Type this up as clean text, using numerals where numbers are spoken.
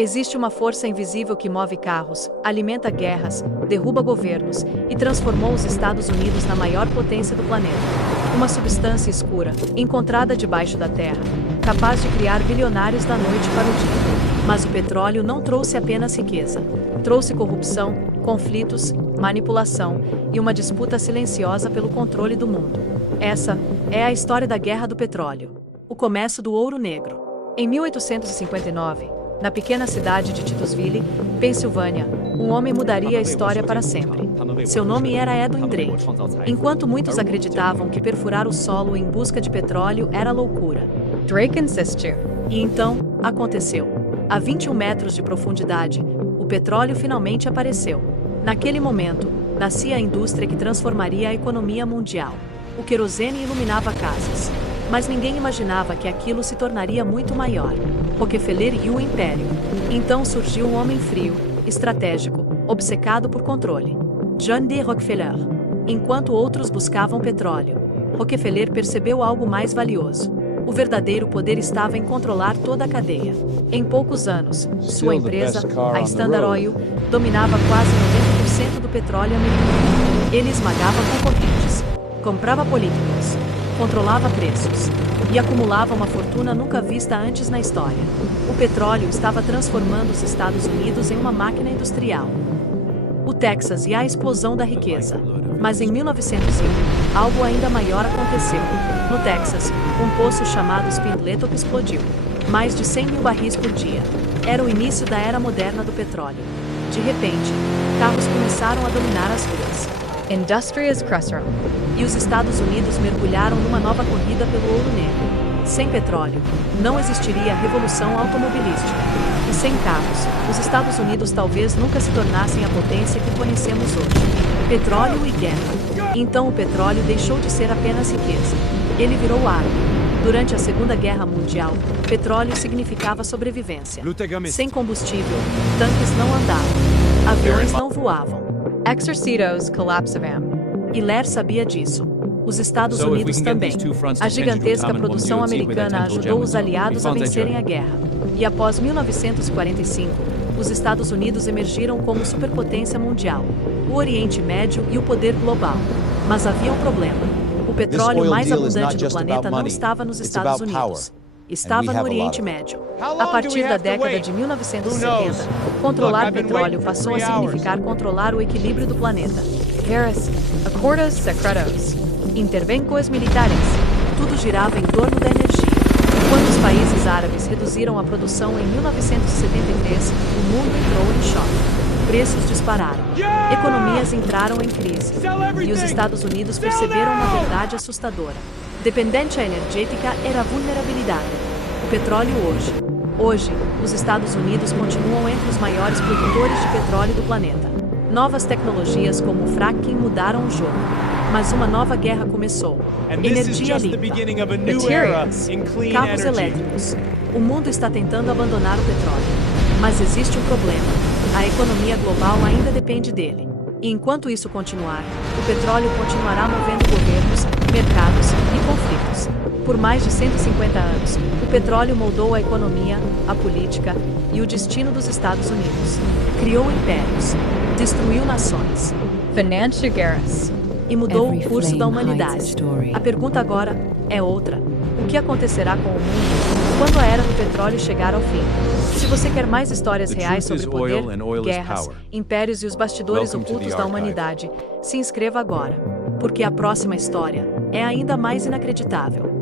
Existe uma força invisível que move carros, alimenta guerras, derruba governos e transformou os Estados Unidos na maior potência do planeta. Uma substância escura, encontrada debaixo da terra, capaz de criar bilionários da noite para o dia. Mas o petróleo não trouxe apenas riqueza. Trouxe corrupção, conflitos, manipulação e uma disputa silenciosa pelo controle do mundo. Essa é a história da Guerra do Petróleo, o começo do Ouro Negro. Em 1859, na pequena cidade de Titusville, Pensilvânia, um homem mudaria a história para sempre. Seu nome era Edwin Drake. Enquanto muitos acreditavam que perfurar o solo em busca de petróleo era loucura, Drake insistiu. E então, aconteceu. A 21 metros de profundidade, o petróleo finalmente apareceu. Naquele momento, nascia a indústria que transformaria a economia mundial. O querosene iluminava casas. Mas ninguém imaginava que aquilo se tornaria muito maior. Rockefeller e o Império. Então surgiu um homem frio, estratégico, obcecado por controle. John D. Rockefeller. Enquanto outros buscavam petróleo, Rockefeller percebeu algo mais valioso. O verdadeiro poder estava em controlar toda a cadeia. Em poucos anos, sua empresa, a Standard Oil, dominava quase 90% do petróleo americano. Ele esmagava concorrentes, comprava políticos, controlava preços e acumulava uma fortuna nunca vista antes na história. O petróleo estava transformando os Estados Unidos em uma máquina industrial. O Texas e a explosão da riqueza. Mas em 1901, algo ainda maior aconteceu. No Texas, um poço chamado Spindletop explodiu. Mais de 100 mil barris por dia. Era o início da era moderna do petróleo. De repente, carros começaram a dominar as ruas. Indústrias cresceram. E os Estados Unidos mergulharam numa nova corrida pelo ouro negro. Sem petróleo, não existiria a revolução automobilística. E sem carros, os Estados Unidos talvez nunca se tornassem a potência que conhecemos hoje. Petróleo e guerra. Então o petróleo deixou de ser apenas riqueza. Ele virou arma. Durante a Segunda Guerra Mundial, petróleo significava sobrevivência. Sem combustível, tanques não andavam, aviões não voavam. Exércitos colapsavam. E Lear sabia disso. Os Estados Unidos também. A gigantesca produção americana ajudou os aliados a vencerem a guerra. E após 1945, os Estados Unidos emergiram como superpotência mundial, o Oriente Médio e o poder global. Mas havia um problema. O petróleo mais abundante do planeta não estava nos Estados Unidos. Estava no Oriente Médio. A partir da década de 1970, controlar petróleo passou a significar controlar o equilíbrio do planeta. Guerras, acordos secretos, intervenções militares, tudo girava em torno da energia. Quando os países árabes reduziram a produção em 1973, o mundo entrou em choque. Preços dispararam. Economias entraram em crise. E os Estados Unidos perceberam uma verdade assustadora. Dependência energética era vulnerabilidade. O petróleo hoje. Hoje, os Estados Unidos continuam entre os maiores produtores de petróleo do planeta. Novas tecnologias como o fracking mudaram o jogo. Mas uma nova guerra começou. Energia limpa, materials, carros elétricos. O mundo está tentando abandonar o petróleo. Mas existe um problema. A economia global ainda depende dele. E enquanto isso continuar, o petróleo continuará movendo governos, mercados e conflitos. Por mais de 150 anos, o petróleo moldou a economia, a política e o destino dos Estados Unidos. Criou impérios, destruiu nações, financiou guerras e mudou o curso da humanidade. A pergunta agora é outra. O que acontecerá com o mundo quando a era do petróleo chegar ao fim? Se você quer mais histórias reais sobre poder, guerras, impérios e os bastidores ocultos da humanidade, se inscreva agora, porque a próxima história é ainda mais inacreditável.